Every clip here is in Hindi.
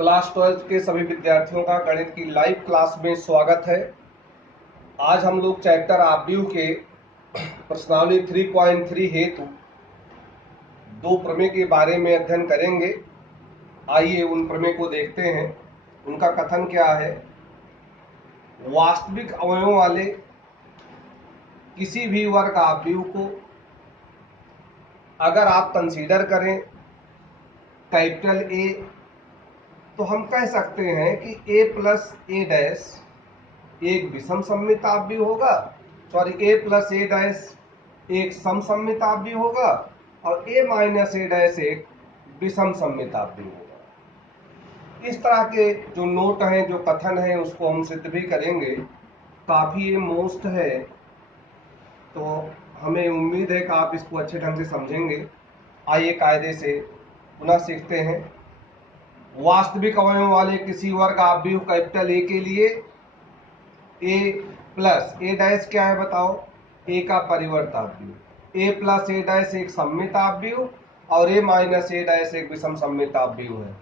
क्लास 12 के सभी विद्यार्थियों का गणित की लाइव क्लास में स्वागत है। आज हम लोग चैप्टर आव्यूह के प्रश्नावली 3.3 हेतु दो प्रमेय के बारे में अध्ययन करेंगे। आइए उन प्रमेय को देखते हैं। उनका कथन क्या है। वास्तविक अवयवों वाले किसी भी वर्ग आव्यूह को अगर आप कंसीडर करें कैपिटल ए, तो हम कह सकते हैं कि a प्लस ए डैश एक विषम सममित आव्यूह होगा, a प्लस ए डैश एक समसम्मित आव्यूह होगा और a माइनस ए डैश एक विषम सममित आव्यूह होगा। इस तरह के जो नोट हैं, जो कथन हैं, उसको हम सिद्ध भी करेंगे। काफी ये मोस्ट है, तो हमें उम्मीद है कि आप इसको अच्छे ढंग से समझेंगे। आइए कायदे से पुनः सीखते हैं। वास्तविक अवयवों वाले किसी वर्ग आव्यूह कैपिटल ए के लिए a प्लस ए डैश क्या है बताओ, a का परिवर्त आव्यूह। a प्लस ए डैश एक सममित आव्यूह और a माइनस ए डैश एक विषम सममित आव्यूह है।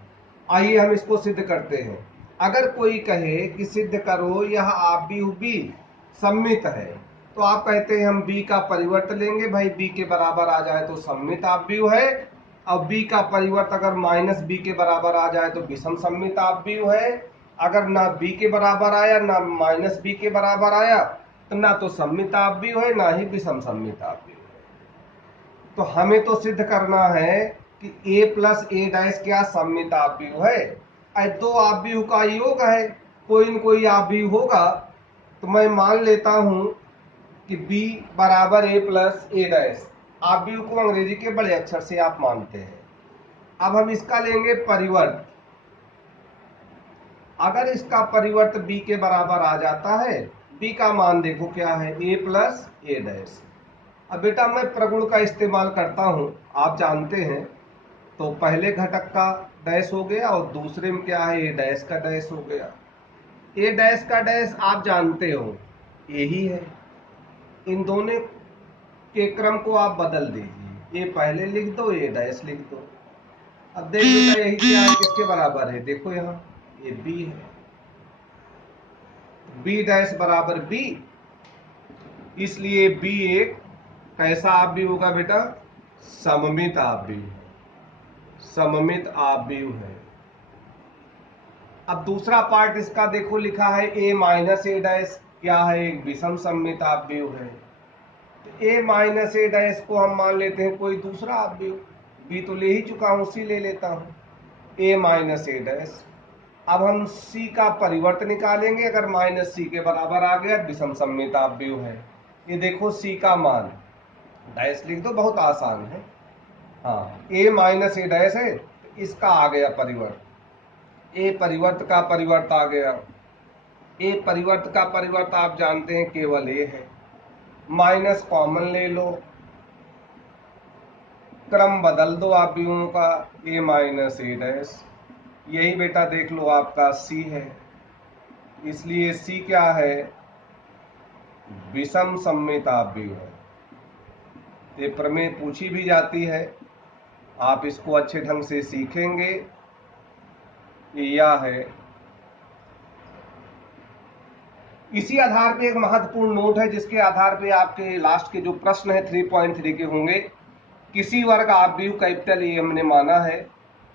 आइए हम इसको सिद्ध करते हैं। अगर कोई कहे कि सिद्ध करो यह आव्यूह b सममित है, तो आप कहते हैं हम b का परिवर्त लेंगे। भाई b के बराबर आ जाए तो सममित आव्यूह है, और b का परिवर्त अगर माइनस b के बराबर आ जाए तो विषम सममित आव्यूह है। अगर ना b के बराबर आया ना माइनस b के बराबर आया तो ना तो सममित आव्यूह है ना ही विषम सममित आव्यूह है। तो हमें तो सिद्ध करना है कि a प्लस ए डैश क्या सममित आव्यूह है। दो आव्यूह का योग है, कोई न कोई आव्यूह होगा। तो मैं मान लेता हूं कि b बराबर a प्लस ए डैश। आव्यूह को अंग्रेजी के बड़े अक्षर से आप मानते हैं। अब हम इसका लेंगे परिवर्त। अगर इसका परिवर्त b के बराबर आ जाता है, b का मान देखो क्या है, a प्लस ए डैश। अब बेटा मैं प्रगुण का इस्तेमाल करता हूं, आप जानते हैं। तो पहले घटक का डैश हो गया और दूसरे में क्या है, ए डैश का डैश हो गया। ए डैश का डैश आप जानते हो यही है। इन दोनों के क्रम को आप बदल दीजिए, ए पहले लिख दो, ए डैश लिख दो। अब देख बेटा यही क्या है, किसके बराबर है, देखो यहाँ ये b है। b डैश बराबर b, इसलिए b एक कैसा आव्यूह होगा बेटा, सममित आव्यूह, सममित आव्यूह है। अब दूसरा पार्ट इसका देखो लिखा है a माइनस ए डैश क्या है, एक विषम सममित आव्यूह है। a माइनस ए डैश को हम मान लेते हैं कोई दूसरा आव्यूह, b तो ले ही चुका हूं, c ले लेता हूं, a माइनस ए डैश। अब हम c का परिवर्त निकालेंगे। अगर माइनस c के बराबर आ गया, विषम सममित आव्यूह है। ये देखो c का मान डैश लिख दो, बहुत आसान है। हाँ, a माइनस ए डैश है, तो इसका आ गया परिवर्त, a परिवर्त का परिवर्त आ गया। a परिवर्त का परिवर्त आप जानते हैं केवल a है। माइनस कॉमन ले लो, क्रम बदल दो आव्यूहों का, a माइनस ए डैश। यही बेटा देख लो आपका c है, इसलिए c क्या है, विषम सममित आव्यूह है। ये प्रमेय पूछी भी जाती है, आप इसको अच्छे ढंग से सीखेंगे। यह है। इसी आधार पे एक महत्वपूर्ण नोट है, जिसके आधार पे आपके लास्ट के जो प्रश्न है 3.3 के होंगे। किसी वर्ग आव्यूह कैपिटल ए हमने माना है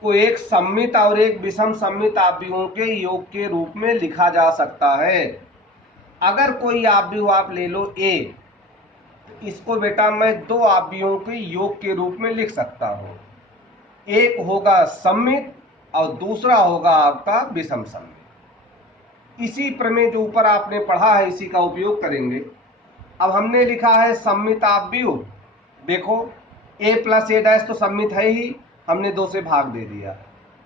को एक सममित और एक विषम सममित आव्यूहों के योग के रूप में लिखा जा सकता है। अगर कोई आव्यूह आप ले लो a, तो इसको बेटा मैं दो आव्यूहों के योग के रूप में लिख सकता हूं। एक होगा सममित और दूसरा होगा आपका विषम सममित। इसी प्रमेय जो ऊपर आपने पढ़ा है, इसी का उपयोग करेंगे। अब हमने लिखा है सममित आव्यूह, देखो a प्लस ए डैश तो सममित है ही, हमने 2 से भाग दे दिया,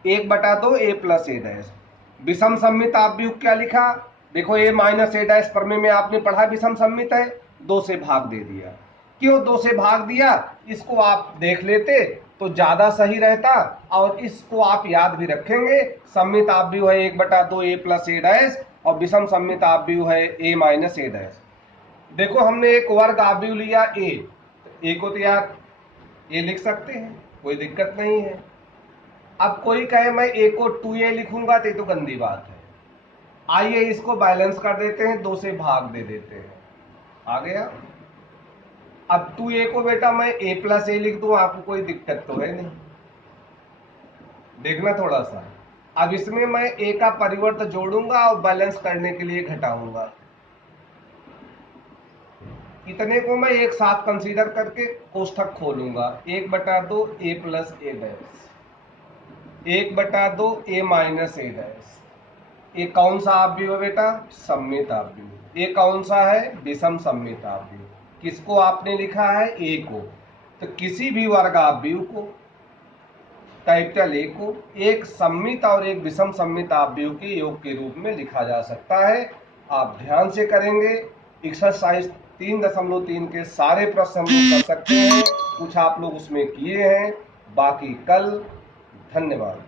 1/2 a प्लस ए डैश। विषम सममित आव्यूह क्या लिखा, देखो a माइनस ए डैश प्रमेय में आपने पढ़ा विषम सममित है, 2 से भाग दे दिया। क्यों 2 से भाग दिया, इसको आप देख लेते तो ज्यादा सही रहता, और इसको आप याद भी रखेंगे। सममित आव्यूह है 1/2 a प्लस ए डैश और विषम सममित आव्यूह है a माइनस ए डैश। देखो हमने एक वर्ग आव्यूह लिया a को तो यार ये लिख सकते हैं, कोई दिक्कत नहीं है। अब कोई कहे मैं ए को 2a लिखूंगा तो ये तो गंदी बात है। आइए इसको बैलेंस कर देते हैं, 2 से भाग दे देते हैं, आ गया। अब 2a को बेटा मैं a प्लस ए लिख दूं, आपको कोई दिक्कत तो है नहीं, देखना थोड़ा सा। अब इसमें मैं a का परिवर्त जोड़ूंगा और बैलेंस करने के लिए घटाऊंगा। इतने को मैं एक साथ कंसीडर करके कोष्ठक खोलूंगा, 1/2 a plus A dash, 1/2 a minus A dash. ये कौन सा आव्यूह है बेटा? सममित आव्यूह। ये कौन सा है? विषम सममित आव्यूह। किसको आपने लिखा है? ए को। तो किसी भी वर्ग आव्यूह को, कैपिटल ए को, एक सममित और एक विषम सममित आव्यूह के योग के रूप में लिखा जा सकता है। आप ध्यान से करेंगे, एक्सरसाइज 3.3 के सारे प्रश्न हम लोग कर सकते हैं, कुछ आप लोग उसमें किए हैं, बाकी कल। धन्यवाद।